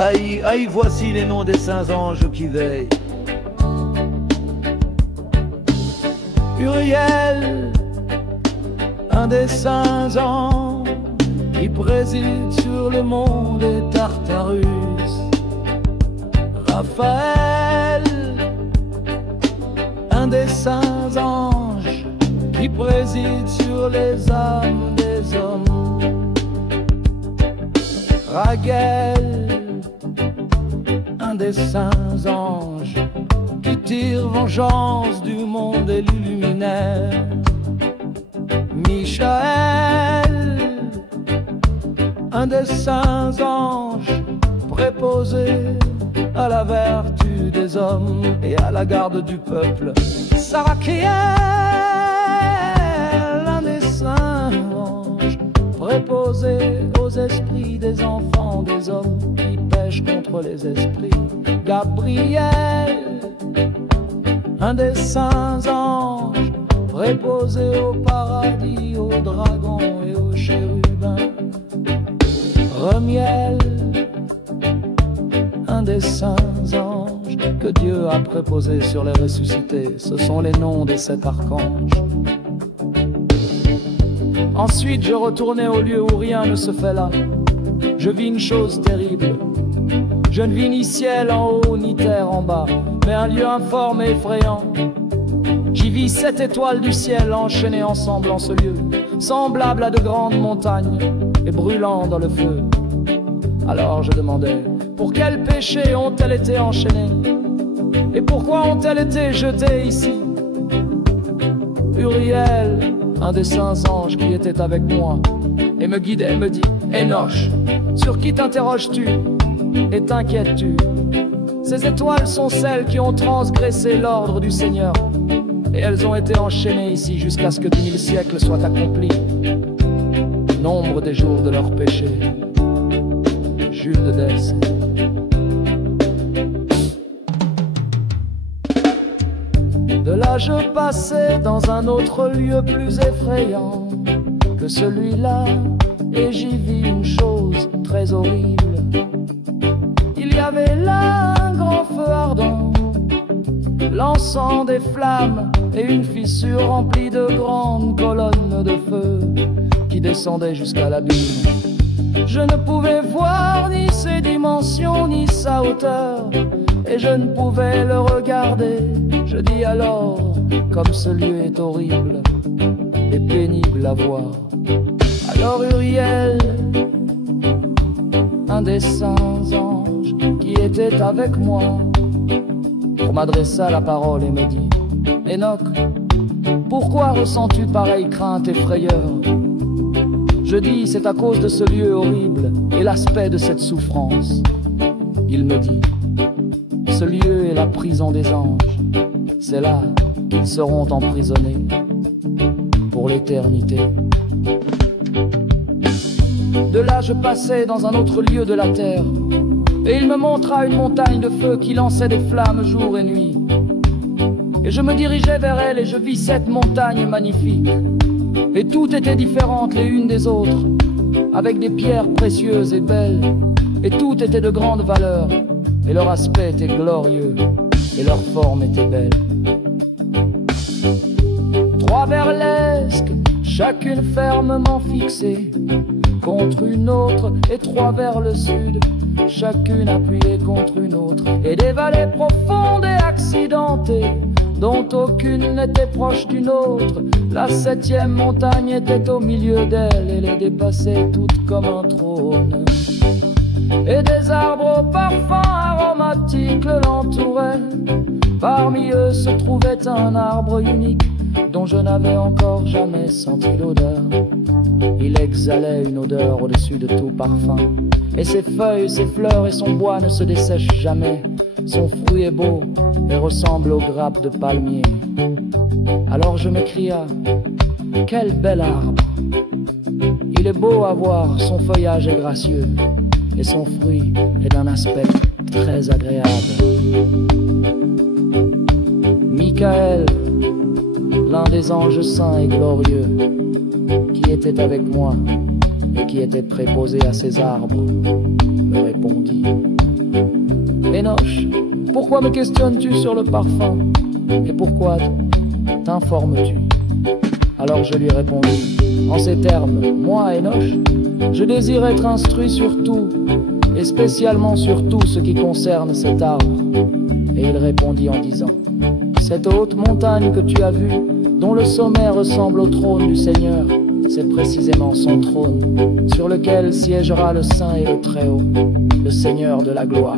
Aïe, aïe, voici les noms des saints anges qui veillent. Uriel, un des saints anges qui préside sur le monde et Tartarus. Raphaël, un des saints anges qui préside sur les âmes des hommes. Raguel, un des saints anges qui tire vengeance du monde et l'illuminaire. Michael, un des saints anges préposé à la vertu des hommes et à la garde du peuple. Sarakiel, un des saints anges préposé aux esprits des enfants des hommes qui pêchent contre les esprits. Gabriel, un des saints anges préposé au paradis, aux dragons et aux chérubins. Remiel, un des saints anges que Dieu a préposé sur les ressuscités. Ce sont les noms des 7 archanges. Ensuite je retournai au lieu où rien ne se fait là. Je vis une chose terrible. Je ne vis ni ciel en haut ni terre en bas, mais un lieu informe et effrayant. J'y vis 7 étoiles du ciel enchaînées ensemble en ce lieu, semblable à de grandes montagnes et brûlant dans le feu. Alors je demandais, pour quel péché ont-elles été enchaînées? Et pourquoi ont-elles été jetées ici? Uriel, un des saints anges qui était avec moi et me guidait, me dit: Enoch, sur qui t'interroges-tu et t'inquiètes-tu? Ces étoiles sont celles qui ont transgressé l'ordre du Seigneur, et elles ont été enchaînées ici jusqu'à ce que 10 000 siècles soient accomplis. Nombre des jours de leur péché. Jules de Dès. De là je passais dans un autre lieu plus effrayant que celui-là, et j'y vis une chose très horrible. Il y avait là un grand feu ardent, lançant des flammes, et une fissure remplie de grandes colonnes de feu qui descendaient jusqu'à l'abîme. Je ne pouvais voir ni ses dimensions ni sa hauteur, et je ne pouvais le regarder. Je dis alors, comme ce lieu est horrible et pénible à voir. Alors Uriel, un des saints anges qui était avec moi, m'adressa la parole et me dit: Enoch, pourquoi ressens-tu pareille crainte et frayeur? Je dis: c'est à cause de ce lieu horrible et l'aspect de cette souffrance. Il me dit: ce lieu est la prison des anges. C'est là qu'ils seront emprisonnés pour l'éternité. De là je passais dans un autre lieu de la terre, et il me montra une montagne de feu qui lançait des flammes jour et nuit. Et je me dirigeais vers elle et je vis 7 montagnes magnifiques, et toutes étaient différentes les unes des autres, avec des pierres précieuses et belles, et toutes étaient de grande valeur, et leur aspect était glorieux, et leur forme était belle. 3 vers l'est, chacune fermement fixée contre une autre, et 3 vers le sud, chacune appuyée contre une autre, et des vallées profondes et accidentées, dont aucune n'était proche d'une autre. La 7e montagne était au milieu d'elle et les dépassait toutes comme un trône. Et des arbres au parfum aromatique l'entouraient. Parmi eux se trouvait un arbre unique dont je n'avais encore jamais senti l'odeur. Il exhalait une odeur au-dessus de tout parfum, et ses feuilles, ses fleurs et son bois ne se dessèchent jamais. Son fruit est beau et ressemble aux grappes de palmier. Alors je m'écria: quel bel arbre! Il est beau à voir, son feuillage est gracieux, et son fruit est d'un aspect très agréable. Michael, l'un des anges saints et glorieux, qui était avec moi et qui était préposé à ces arbres, me répondit: Enoch, pourquoi me questionnes-tu sur le parfum? Et pourquoi t'informes-tu? Alors je lui répondis en ces termes: moi, Enoch, je désire être instruit sur tout, et spécialement sur tout ce qui concerne cet arbre. Et il répondit en disant: cette haute montagne que tu as vue, dont le sommet ressemble au trône du Seigneur, c'est précisément son trône, sur lequel siégera le Saint et le Très-Haut, le Seigneur de la gloire.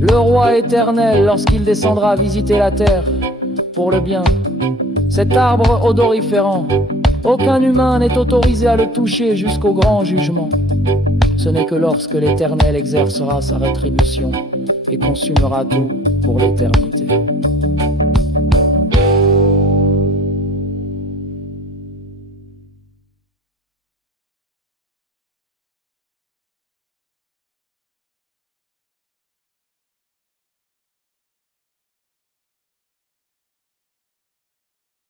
Le roi éternel, lorsqu'il descendra visiter la terre, pour le bien, cet arbre odoriférant, aucun humain n'est autorisé à le toucher jusqu'au grand jugement. Ce n'est que lorsque l'Éternel exercera sa rétribution et consumera tout pour l'éternité.